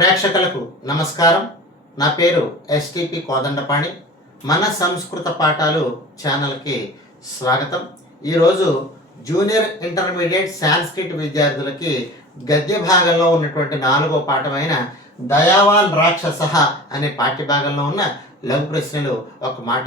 ప్రేక్షకులకు నమస్కారం. నా పేరు ఎస్టిపి కోదండపాణి. మన సంస్కృత పాఠాలు ఛానల్కి స్వాగతం. ఈరోజు జూనియర్ ఇంటర్మీడియట్ సాంస్క్రిట్ విద్యార్థులకి గద్య భాగంలో ఉన్నటువంటి 4వ పాఠమైన దయావాన్ రాక్షసః అనే పాఠ్యభాగంలో ఉన్న లఘు ప్రశ్నలు ఒక మాట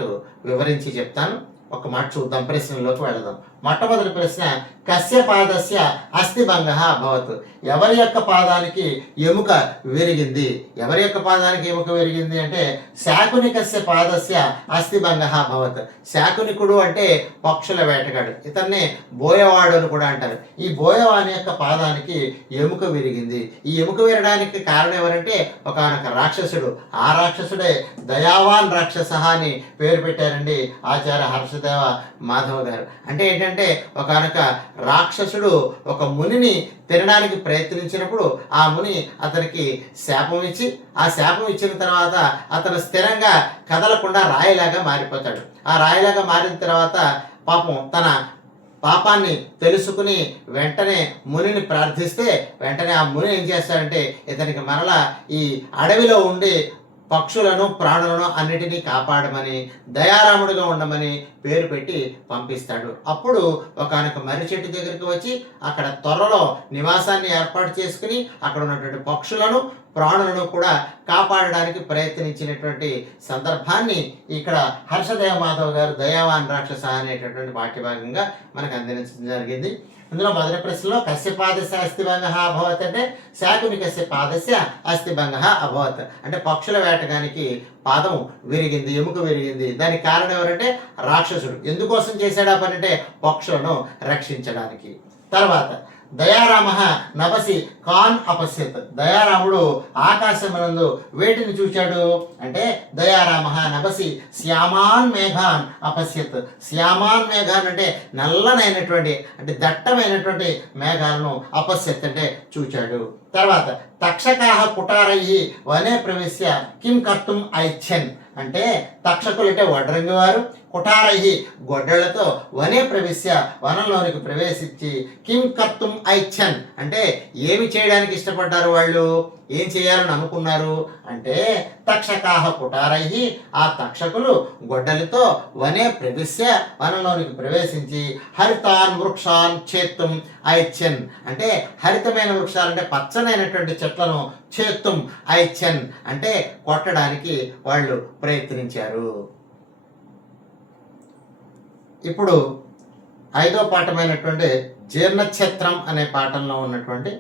వివరించి చెప్తాను. ఒక మాట చూద్దాం, ప్రశ్నలోకి వెళదాం. మొట్టమొదటి ప్రశ్న, కస్య పాదస్య అస్థిభంగః అభవత్. ఎవరి యొక్క పాదానికి ఎముక విరిగింది? ఎవరి యొక్క పాదానికి ఎముక విరిగింది అంటే శాకునికస్య పాదస్య అస్థిభంగః అభవత్. శాకునికుడు అంటే పక్షుల వేటగాడు, ఇతన్ని బోయవాడు అని కూడా అంటారు. ఈ బోయవాని యొక్క పాదానికి ఎముక విరిగింది. ఈ ఎముక విరగడానికి కారణం ఎవరంటే ఒకానొక రాక్షసుడు. ఆ రాక్షసుడే దయావాన్ రాక్షసః అని పేరు పెట్టారండి ఆచార్య హర్షదేవ మాధవ గారు. అంటే ఏంటంటే ఒకానొక రాక్షసుడు ఒక మునిని తినడానికి ప్రయత్నించినప్పుడు ఆ ముని అతనికి శాపం ఇచ్చి, ఆ శాపం ఇచ్చిన తర్వాత అతను స్థిరంగా కదలకుండా రాయిలాగా మారిపోతాడు. ఆ రాయిలాగా మారిన తర్వాత పాపం తన పాపాన్ని తెలుసుకుని వెంటనే మునిని ప్రార్థిస్తే వెంటనే ఆ ముని ఏం చేస్తాడంటే ఇతనికి మరలా ఈ అడవిలో ఉండి పక్షులను ప్రాణులను అన్నిటినీ కాపాడమని, దయారాముడిగా ఉండమని పేరు పెట్టి పంపిస్తాడు. అప్పుడు ఒకానొక మర్రి చెట్టు దగ్గరికి వచ్చి అక్కడ త్వరలో నివాసాన్ని ఏర్పాటు చేసుకుని అక్కడ ఉన్నటువంటి పక్షులను ప్రాణులను కూడా కాపాడడానికి ప్రయత్నించినటువంటి సందర్భాన్ని ఇక్కడ హర్షదేవ మాధవ్ గారు దయావాన్ రాక్షస అనేటటువంటి పాఠ్యభాగంగా మనకు అందించడం జరిగింది. ఇందులో మొదటి ప్రశ్నలో కస్య పాదస్య అస్థిభంగః అభవత్ అంటే శాకునికస్య పాదస్య అస్థిభంగః అభవత్ అంటే పక్షుల వేటగానికి పాదం విరిగింది, ఎముక విరిగింది. దానికి కారణం ఎవరంటే రాక్షసుడు. ఎందుకోసం చేశాడు ఆ పని అంటే పక్షులను రక్షించడానికి. తర్వాత దయారామః నభసి కాన్ అపశ్యత్. దయారాముడు ఆకాశమునందు వేటిని చూచాడు అంటే దయారామః నభసి శ్యామాన్ మేఘాన్ అపశ్యత్. శ్యామాన్ మేఘాన్ అంటే నల్లనైనటువంటి అంటే దట్టమైనటువంటి మేఘాలను అపశ్యత్ అంటే చూచాడు. తర్వాత తక్షకాః కుటారైః వనే ప్రవేశ్య కిం కర్తుం ఐచ్ఛన్ అంటే తక్షకులు అంటే వడ్రంగి వారు, కుటారైః గొడ్డళ్లతో వనే ప్రవేశ్య వనంలోనికి ప్రవేశించి కిం కర్తుం ఐచ్ఛన్ అంటే ఏమి చేయడానికి ఇష్టపడ్డారు, వాళ్ళు ఏం చేయాలని అనుకున్నారు అంటే తక్షకాః కుటారైః ఆ తక్షకులు గొడ్డలితో వనే ప్రవేశ్య వనంలోనికి ప్రవేశించి హరితాన్ వృక్షాన్ ఛేత్తుం ఐచ్ఛన్ అంటే హరితమైన వృక్షాలు అంటే పచ్చనైనటువంటి చెట్లను ఛేత్తుం ఐచ్ఛన్ అంటే కొట్టడానికి వాళ్ళు ప్రయత్నించారు. ఇప్పుడు 5వ పాఠమైనటువంటి జీర్ణఛత్రం అనే పాఠంలో ఉన్నటువంటి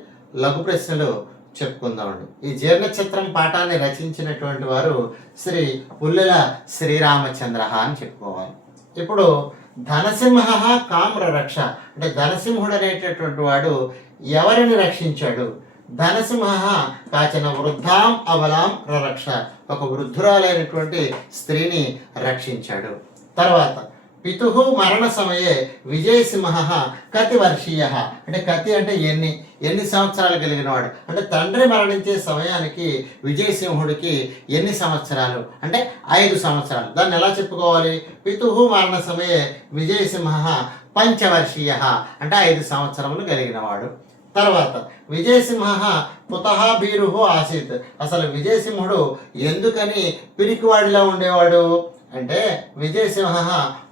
లఘు ప్రశ్నలు చెప్పుకుందామండి. ఈ జీర్ణఛత్రం పాఠాన్ని రచించినటువంటి వారు శ్రీ పుల్లెల శ్రీరామచంద్ర అని చెప్పుకోవాలి. ఇప్పుడు ధనసింహ కామ్ర రక్ష అంటే ధనసింహుడు అనేటటువంటి వాడు ఎవరిని రక్షించాడు? ధనసింహ కాచన వృద్ధాం అబలాం రరక్ష ఒక వృద్ధురాలైనటువంటి స్త్రీని రక్షించాడు. తర్వాత పితుః మరణ సమయే విజయసింహ కతి వర్షీయ అంటే కతి అంటే ఎన్ని సంవత్సరాలు కలిగిన వాడు అంటే తండ్రి మరణించే సమయానికి విజయసింహుడికి ఎన్ని సంవత్సరాలు అంటే 5 సంవత్సరాలు. దాన్ని ఎలా చెప్పుకోవాలి? పితుః మరణ సమయే విజయసింహ పంచవర్షీయ అంటే 5 సంవత్సరములు కలిగిన వాడు. తర్వాత విజయసింహ కుతః భీరుః ఆసీత్ అసలు విజయసింహుడు ఎందుకని పిరికివాడిలా ఉండేవాడు అంటే విజయసింహ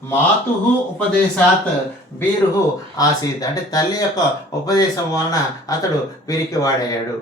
మాతుః ఉపదేశాత్ భీరుః ఆసీత్ అంటే తల్లి యొక్క ఉపదేశం వలన అతడు పిరికివాడయ్యాడు.